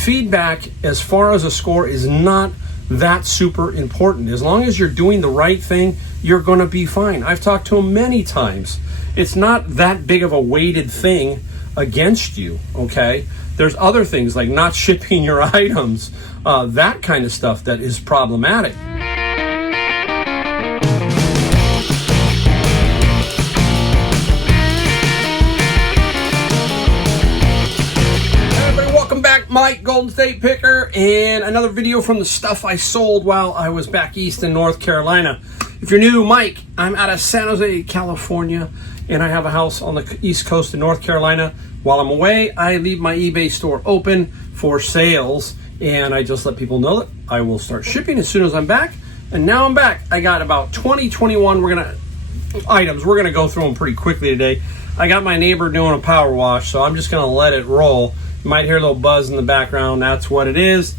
feedback as far as a score is not that super important. As long as you're doing the right thing, you're going to be fine. I've talked to them many times. It's not that big of a weighted thing against you, okay? There's other things like not shipping your items, that kind of stuff that is problematic. Mike, Golden State Picker, and another video from the stuff I sold while I was back east in North Carolina. If you're new, Mike, I'm out of San Jose, California, and I have a house on the east coast of North Carolina. While I'm away, I leave my eBay store open for sales, and I just let people know that I will start shipping as soon as I'm back. And now I'm back. I got about 21 items. We're gonna go through them pretty quickly today. I got my neighbor doing a power wash, so I'm just gonna let it roll. You might hear a little buzz in the background. That's what it is.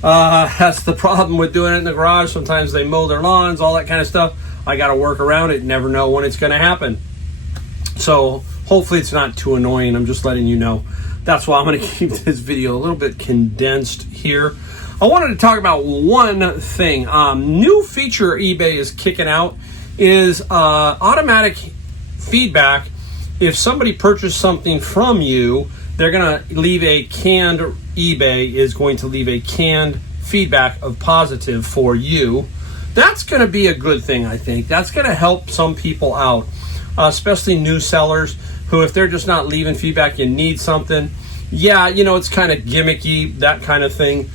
That's the problem with doing it in the garage. Sometimes they mow their lawns, all that kind of stuff. I got to work around it. Never know when it's going to happen. So hopefully it's not too annoying. I'm just letting you know. That's why I'm going to keep this video a little bit condensed here. I wanted to talk about one thing. New feature eBay is kicking out is automatic feedback. If somebody purchased something from you, they're going to leave eBay is going to leave a canned feedback of positive for you. That's going to be a good thing, I think. That's going to help some people out, especially new sellers who, if they're just not leaving feedback, you need something. Yeah, you know, it's kind of gimmicky, that kind of thing.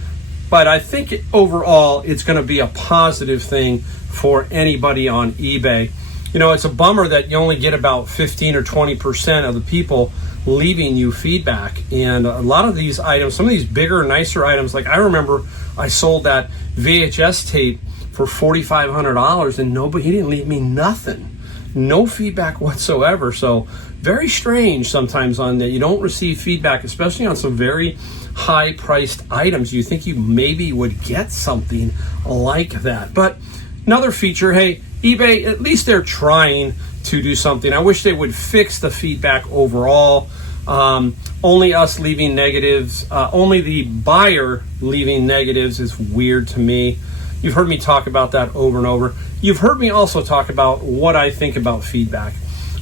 But I think overall, it's going to be a positive thing for anybody on eBay. You know, it's a bummer that you only get about 15 or 20% of the people leaving you feedback. And a lot of these items, some of these bigger, nicer items, like I remember I sold that VHS tape for $4,500 and he didn't leave me nothing. No feedback whatsoever. So very strange sometimes on that. You don't receive feedback, especially on some very high priced items. You think you maybe would get something like that. But another feature, hey, eBay, at least they're trying to do something. I wish they would fix the feedback overall. Only us leaving negatives, only the buyer leaving negatives is weird to me. You've heard me talk about that over and over. You've heard me also talk about what I think about feedback.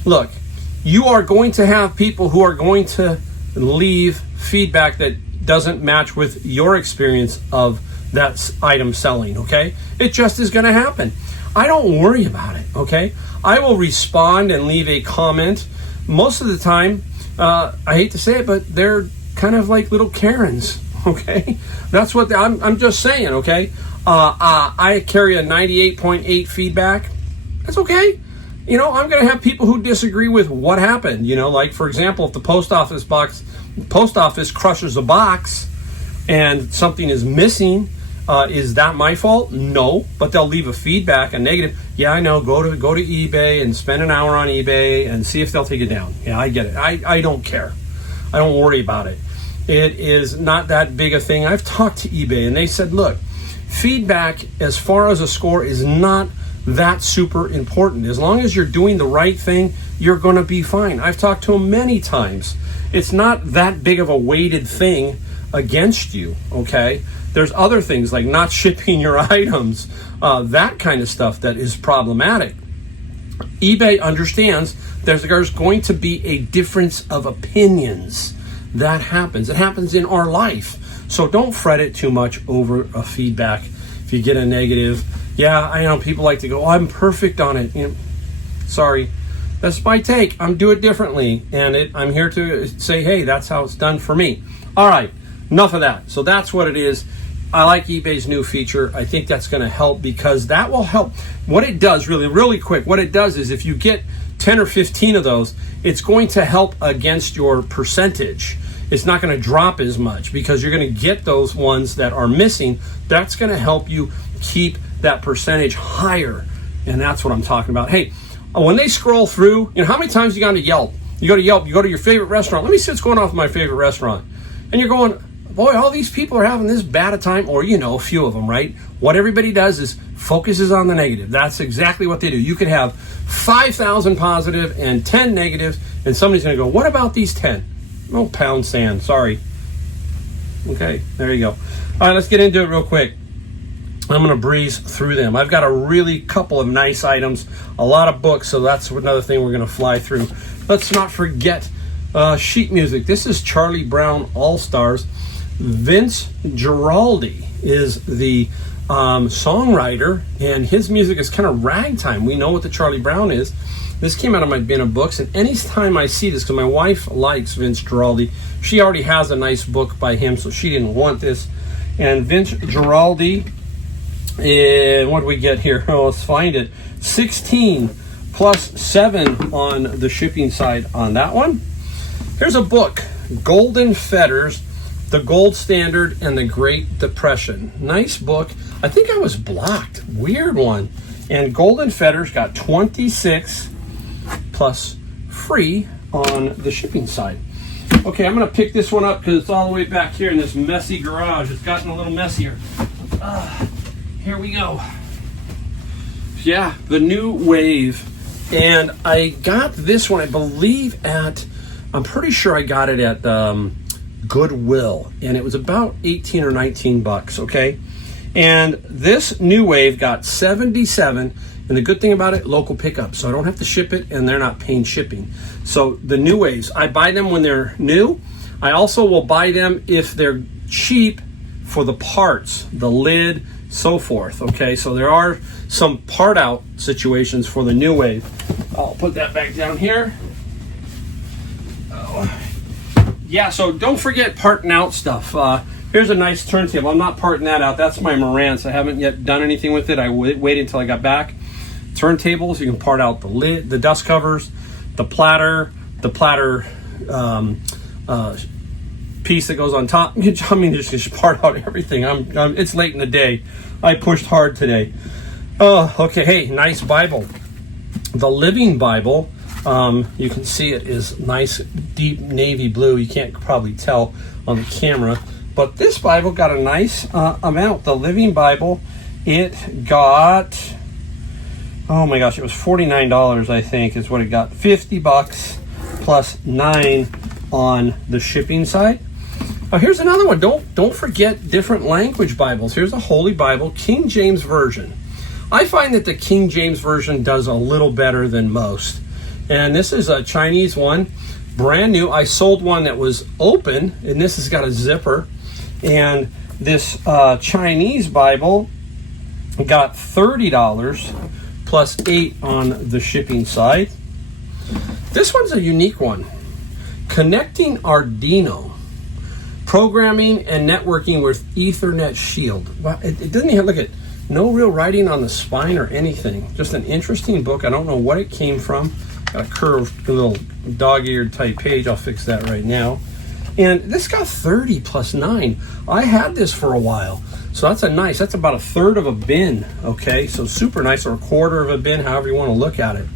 Look, you are going to have people who are going to leave feedback that doesn't match with your experience of that item selling, okay? It just is going to happen. I don't worry about it, okay? I will respond and leave a comment. Most of the time, I hate to say it, but they're kind of like little Karens, okay? That's what I'm just saying, okay? I carry a 98.8 feedback. That's okay. You know, I'm going to have people who disagree with what happened. You know, like, for example, if the post office crushes a box and something is missing, is that my fault? No, but they'll leave a feedback, a negative. Yeah, I know. Go to eBay and spend an hour on eBay and see if they'll take it down. Yeah, I get it. I don't care. I don't worry about it. It is not that big a thing. I've talked to eBay and they said, look, feedback as far as a score is not that super important. As long as you're doing the right thing, you're going to be fine. I've talked to them many times. It's not that big of a weighted thing against you, okay? There's other things like not shipping your items, that kind of stuff that is problematic. eBay understands there's going to be a difference of opinions. That happens. It happens in our life. So don't fret it too much over a feedback. If you get a negative, yeah, I know people like to go, oh, I'm perfect on it. You know, sorry, that's my take. I'm do it differently. And I'm here to say, hey, that's how it's done for me. All right, enough of that. So that's what it is. I like eBay's new feature. I think that's going to help because that will help. What it does really quick, what it does is if you get 10 or 15 of those, it's going to help against your percentage. It's not going to drop as much because you're going to get those ones that are missing. That's going to help you keep that percentage higher. And that's what I'm talking about. Hey, when they scroll through, you know, how many times you gone to Yelp? You go to Yelp, you go to your favorite restaurant. Let me see what's going on with my favorite restaurant. And you're going, boy, all these people are having this bad a time, or, you know, a few of them, right? What everybody does is focuses on the negative. That's exactly what they do. You could have 5,000 positive and 10 negative, and somebody's going to go, what about these 10? Oh, pound sand, sorry. Okay, there you go. All right, let's get into it real quick. I'm going to breeze through them. I've got a really couple of nice items, a lot of books, so that's another thing we're going to fly through. Let's not forget sheet music. This is Charlie Brown All-Stars. Vince Guaraldi is the songwriter, and his music is kind of ragtime. We know what the Charlie Brown is. This came out of my bin of books, and anytime I see this, because my wife likes Vince Guaraldi, she already has a nice book by him, so she didn't want this. And Vince Guaraldi, and what do we get here? Oh, let's find it. 16 plus 7 on the shipping side on that one. Here's a book, Golden Fetters, The Gold Standard and the Great Depression. Nice book. I think I was blocked. Weird one. And Golden Fetters got 26 plus free on the shipping side. Okay, I'm going to pick this one up because it's all the way back here in this messy garage. It's gotten a little messier. Here we go. Yeah, the New Wave. And I got this one, I believe, I'm pretty sure I got it at Goodwill. And it was about 18 or 19 bucks, okay? And this New Wave got 77. And the good thing about it, local pickup. So I don't have to ship it, and they're not paying shipping. So the New Waves, I buy them when they're new. I also will buy them if they're cheap for the parts, the lid, so forth. Okay, so there are some part out situations for the New Wave. I'll put that back down here. Oh. Yeah, so don't forget parting out stuff. Here's a nice turntable. I'm not parting that out. That's my Marantz. I haven't yet done anything with it. I waited until I got back. Turntables, you can part out the lid, the dust covers, the platter piece that goes on top. I mean, just part out everything. It's late in the day. I pushed hard today. Oh, okay. Hey, nice Bible. The Living Bible. You can see it is nice, deep navy blue. You can't probably tell on the camera, but this Bible got a nice amount. The Living Bible, it got, oh my gosh, it was $49, I think, is what it got. 50 bucks plus 9 on the shipping side. Here's another one. Don't forget different language Bibles. Here's a Holy Bible, King James Version. I find that the King James Version does a little better than most. And this is a Chinese one, brand new. I sold one that was open, and this has got a zipper. And this Chinese Bible got $30 plus 8 on the shipping side. This one's a unique one. Connecting Arduino, programming and networking with Ethernet Shield. Well, it doesn't even look at, no real writing on the spine or anything. Just an interesting book. I don't know what it came from. Got a curved little dog-eared type page. I'll fix that right now. And this got 30 plus 9. I had this for a while. So that's about a third of a bin. Okay, so super nice, or a quarter of a bin, however you want to look at it.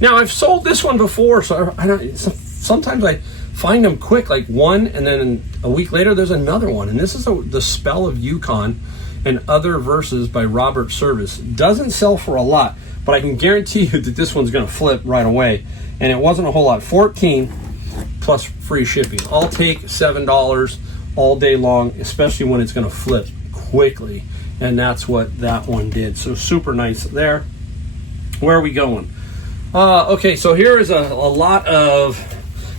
Now, I've sold this one before, so sometimes I find them quick, like one, and then a week later there's another one. And this is The Spell of Yukon and Other Verses by Robert Service. Doesn't sell for a lot, but I can guarantee you that this one's going to flip right away. And it wasn't a whole lot. 14 plus free shipping. I'll take $7 all day long, especially when it's going to flip quickly. And that's what that one did. So super nice there. Where are we going? Okay, so here is a lot of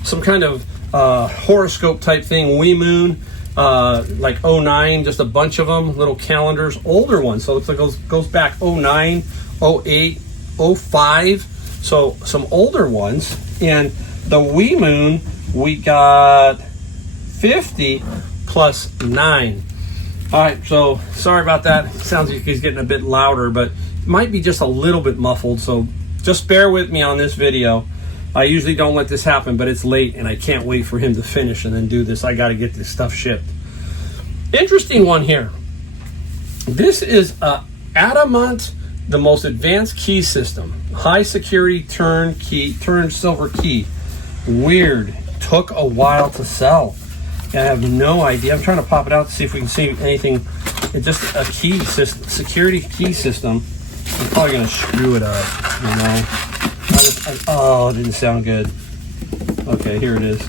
some kind of horoscope type thing. Wee Moon, like 09, just a bunch of them, little calendars, older ones. So it goes back 09, 08, 05. So some older ones. And the Wee Moon, we got 50 plus 9. All right, so sorry about that. Sounds like he's getting a bit louder, but it might be just a little bit muffled. So just bear with me on this video. I usually don't let this happen, but it's late and I can't wait for him to finish and then do this. I got to get this stuff shipped. Interesting one here. This is Adamant, the most advanced key system. High security turn silver key. Weird. Took a while to sell. I have no idea. I'm trying to pop it out to see if we can see anything. It's just a key system, security key system. I'm probably going to screw it up, you know. Oh, it didn't sound good. Okay, here it is.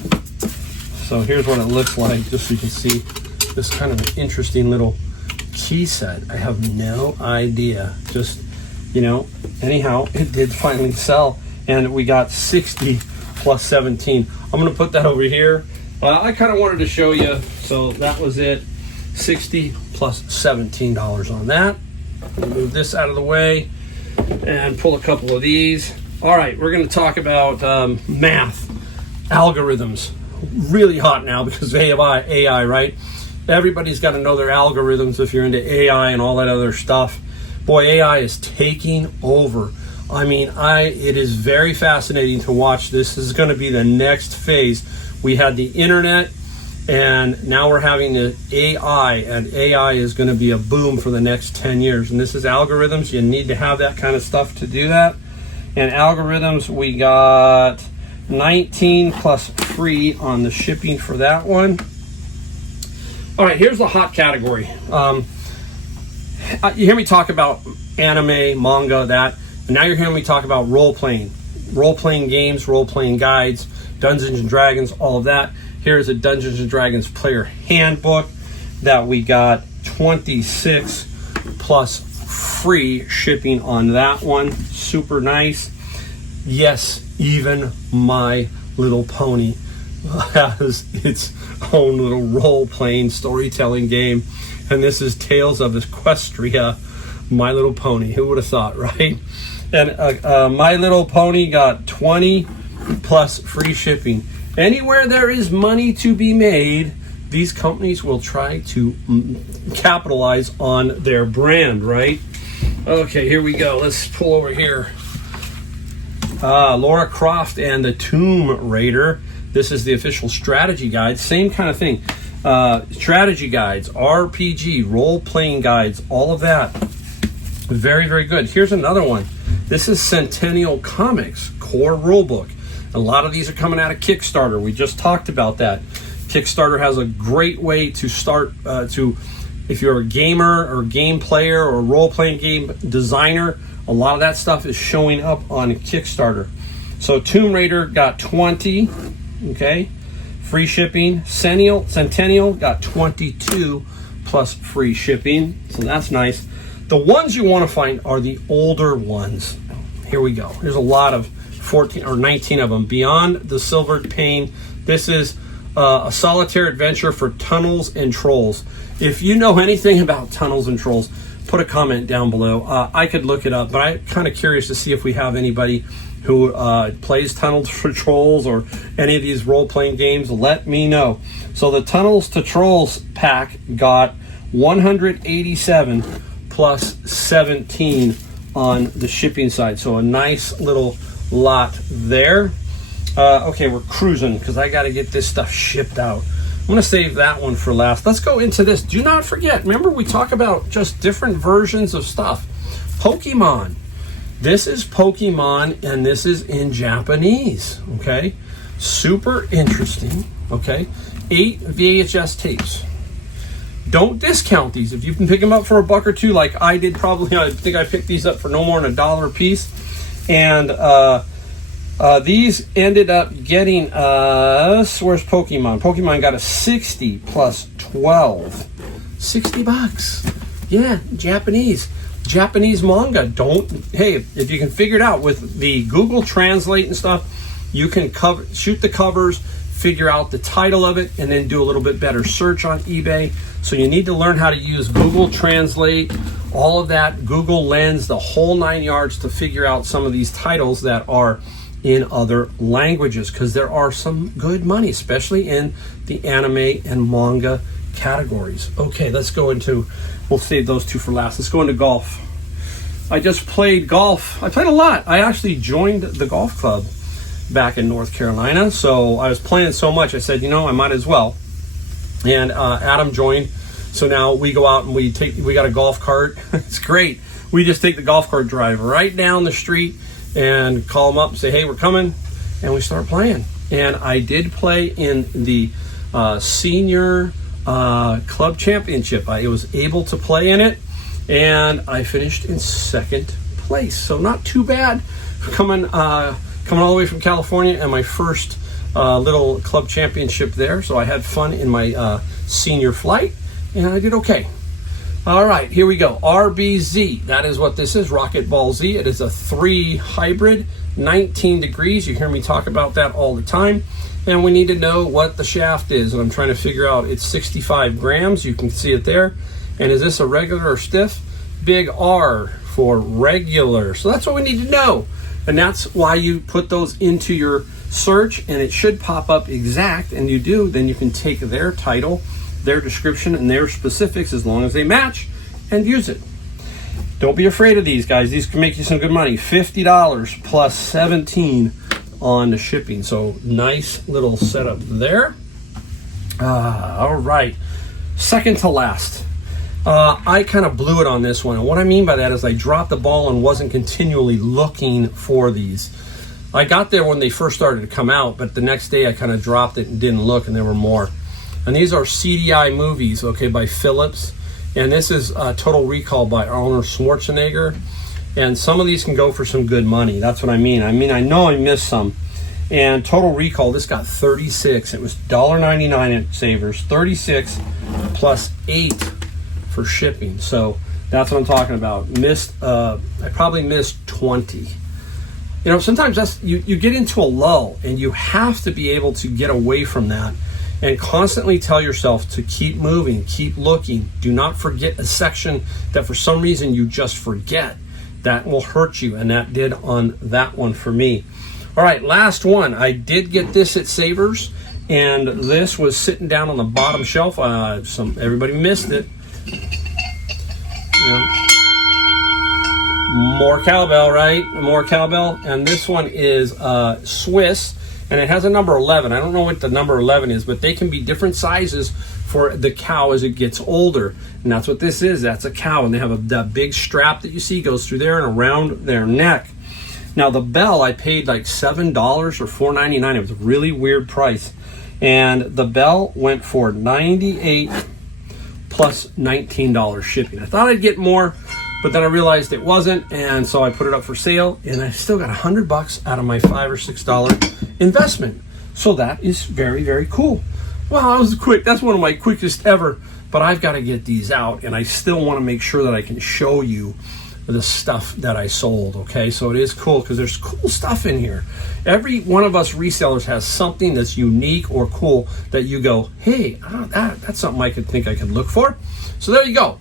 So here's what it looks like, just so you can see. this kind of an interesting little key set. I have no idea. Just, you know, anyhow, it did finally sell, and we got 60 plus 17. I'm gonna put that over here. I kind of wanted to show you, so that was it. 60 plus $17 on that. Move this out of the way and pull a couple of these. All right, we're going to talk about math, algorithms. Really hot now because of AI, right? Everybody's got to know their algorithms if you're into AI and all that other stuff. Boy, AI is taking over. I mean, it is very fascinating to watch. This is going to be the next phase. We had the internet, and now we're having the AI, and AI is going to be a boom for the next 10 years. And this is algorithms. You need to have that kind of stuff to do that. And algorithms, we got 19 plus free on the shipping for that one. All right, here's the hot category. You hear me talk about anime, manga, that, and now you're hearing me talk about role-playing games, role-playing guides, Dungeons and Dragons, all of that. Here's a Dungeons and Dragons player handbook that we got 26 plus free shipping on that one. Super nice. Yes, even My Little Pony has its own little role-playing storytelling game, and this is Tales of Equestria, My Little Pony. Who would have thought, right? And My Little Pony got 20 plus free shipping. Anywhere there is money to be made, these companies will try to capitalize on their brand, right? Okay, here we go. Let's pull over here. Lara Croft and the Tomb Raider. This is the official strategy guide. Same kind of thing. Strategy guides, RPG, role-playing guides, all of that. Very, very good. Here's another one. This is Centennial Comics Core Rulebook. A lot of these are coming out of Kickstarter. We just talked about that. Kickstarter has a great way to start if you're a gamer or game player or role-playing game designer, a lot of that stuff is showing up on Kickstarter. So Tomb Raider got 20, okay, free shipping. Centennial got 22 plus free shipping, so that's nice. The ones you want to find are the older ones. Here we go. There's a lot of 14 or 19 of them. Beyond the Silvered Pane. This is a solitaire adventure for tunnels and trolls. If you know anything about tunnels and trolls, put a comment down below. I could look it up, but I'm kind of curious to see if we have anybody who plays Tunnels for Trolls or any of these role-playing games. Let me know. So the Tunnels to Trolls pack got 187 plus 17 on the shipping side. So a nice little lot there. Okay, we're cruising because I got to get this stuff shipped out. I'm going to save that one for last. Let's go into this. Do not forget, remember we talk about just different versions of stuff. Pokemon. This is Pokemon, and this is in Japanese, okay? Super interesting, okay? 8 VHS tapes. Don't discount these. If you can pick them up for $1 or $2, like I did, probably, I think I picked these up for no more than $1 a piece. And these ended up getting us, where's Pokemon? Pokemon got a 60 plus 12. 60 bucks. Yeah, Japanese manga. Hey, if you can figure it out with the Google Translate and stuff, you can shoot the covers, figure out the title of it, and then do a little bit better search on eBay. So you need to learn how to use Google Translate, all of that, Google Lens, the whole 9 yards to figure out some of these titles that are in other languages, because there are some good money, especially in the anime and manga categories. Okay, let's go into, we'll save those two for last. Let's go into golf. I just played golf. I played a lot. I actually joined the golf club back in North Carolina, so I was playing so much, I said, I might as well. And Adam joined, so now we go out and we got a golf cart. It's great. We just take the golf cart drive right down the street and call them up and say, hey, we're coming, and we start playing. And I did play in the senior club championship. I was able to play in it, and I finished in second place. So not too bad coming all the way from California, and my first little club championship there. So I had fun in my senior flight, and I did okay. All right, here we go. RBZ, that is what this is, Rocket Ball Z. It is a 3 hybrid, 19 degrees. You hear me talk about that all the time. And we need to know what the shaft is, and I'm trying to figure out. It's 65 grams. You can see it there. And is this a regular or stiff? Big R for regular. So that's what we need to know. And that's why you put those into your search, and it should pop up exact, and you do. Then you can take their title, their description, and their specifics, as long as they match, and use it. Don't be afraid of these, guys. These can make you some good money. $50 plus 17 on the shipping. So nice little setup there. All right, second to last. I kind of blew it on this one, and what I mean by that is I dropped the ball and wasn't continually looking for these. I got there when they first started to come out, but the next day I kind of dropped it and didn't look, and there were more. And these are CDI movies, okay, by Philips. And this is Total Recall by Arnold Schwarzenegger. And some of these can go for some good money. That's what I mean. I know I missed some. And Total Recall, this got 36. It was $1.99 at Savers. 36 plus 8 for shipping. So that's what I'm talking about. I probably missed 20. You know, sometimes that's you get into a lull, and you have to be able to get away from that and constantly tell yourself to keep moving, keep looking. Do not forget a section that for some reason you just forget. That will hurt you, and that did on that one for me. All right, last one. I did get this at Savers, and this was sitting down on the bottom shelf. Everybody missed it. You know, more cowbell, right? More cowbell. And this one is Swiss, and it has a number 11. I don't know what the number 11 is, but they can be different sizes for the cow as it gets older. And that's what this is. That's a cow, and they have that big strap that you see goes through there and around their neck. Now the bell, I paid like $7 or $4.99. It was a really weird price. And the bell went for $98 plus $19 shipping. I thought I'd get more, but then I realized it wasn't, and so I put it up for sale, and I still got $100 out of my $5 or $6 investment. So that is very, very cool. Wow, that was quick. That's one of my quickest ever, but I've got to get these out, and I still want to make sure that I can show you the stuff that I sold, okay? So it is cool because there's cool stuff in here. Every one of us resellers has something that's unique or cool that you go, hey, that's something I could look for. So there you go.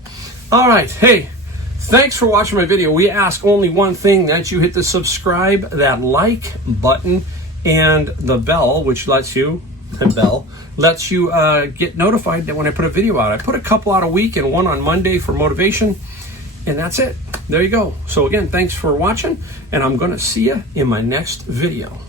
All right, hey, thanks for watching my video. We ask only one thing, that you hit the subscribe, that like button, and the bell, which lets you get notified that when I put a video out. I put a couple out a week and one on Monday for motivation. And that's it. There you go. So again, thanks for watching, and I'm going to see you in my next video.